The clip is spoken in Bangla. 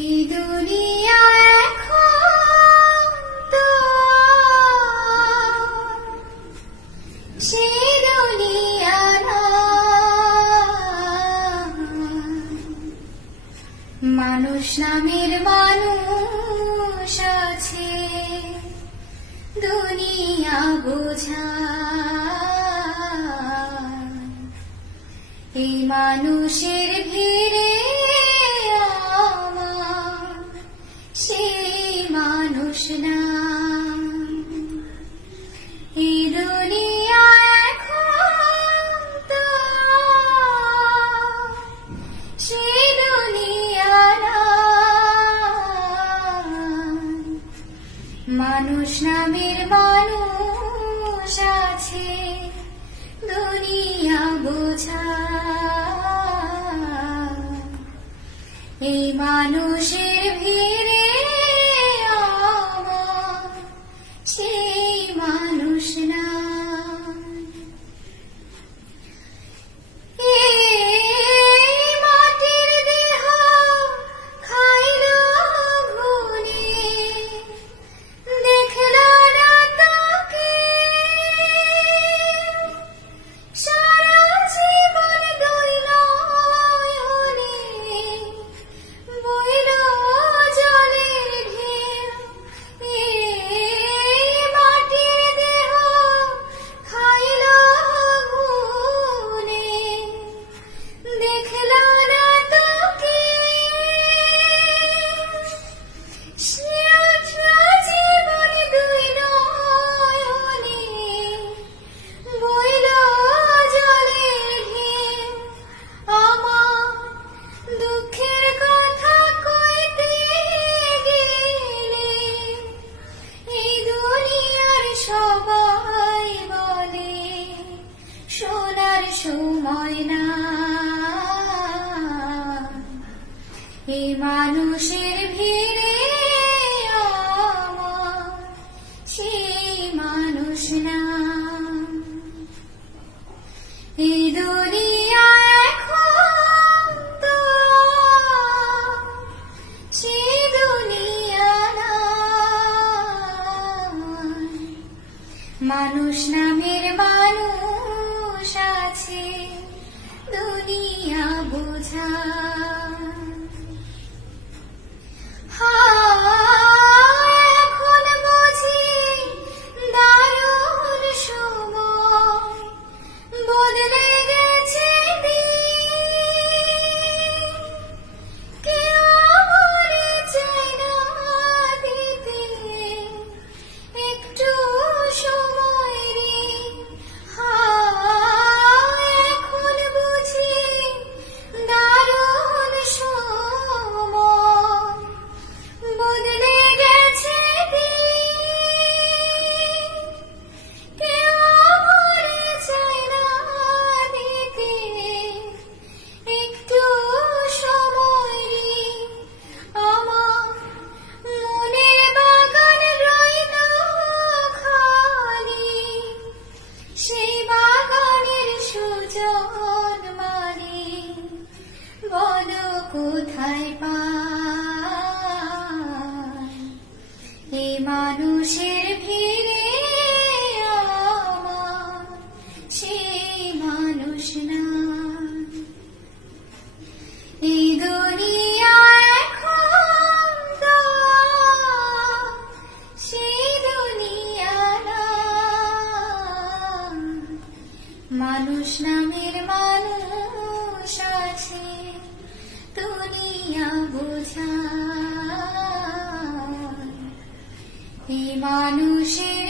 এই দুনিয়া এখন তো সেই দুনিয়া নয়। মানুষ নামের মানুষ আছে দুনিয়া বোঝায়। এই মানুষের ভিড়ে আমার সেই মানুষ না। এই দুনিয়া এখন তো সেই দুনিয়া নয়। মানুষ নামের মানুষ আছে দুনিয়া বোঝায়। এই মানুষের ভিড়ে আমার সেই মানুষ না। সবাই বলে শোনার সময় না। এই মানুষের ভিড়ে আমার সেই মানুষ না। এই দুনিয়া এখন তো সেই দুনিয়া না। মানুষ নামের মানুষ আছে দুনিয়া বোঝায়। এখন বুঝি দারুণ সময় বদলে গেছে দিন। কেউ আমারে চায় না দিতে একটু সময় রে। এখন বুঝি দারুণ সময় বদলে গেছে দিন। কেউ আমারে চায় না দিতে একটু সময় রে। আমার মনের বাগান রইল খালি, সেই বাগানের সুজন মালি বলো কোথায় পাই। এই মানুষের ভিড়ে আমার সেই মানুষ না। এই দুনিয়া এখন তো সেই দুনিয়া না। মানুষ নামের মানুষ আছে দুনিয়া বোঝায়। এই মানুষের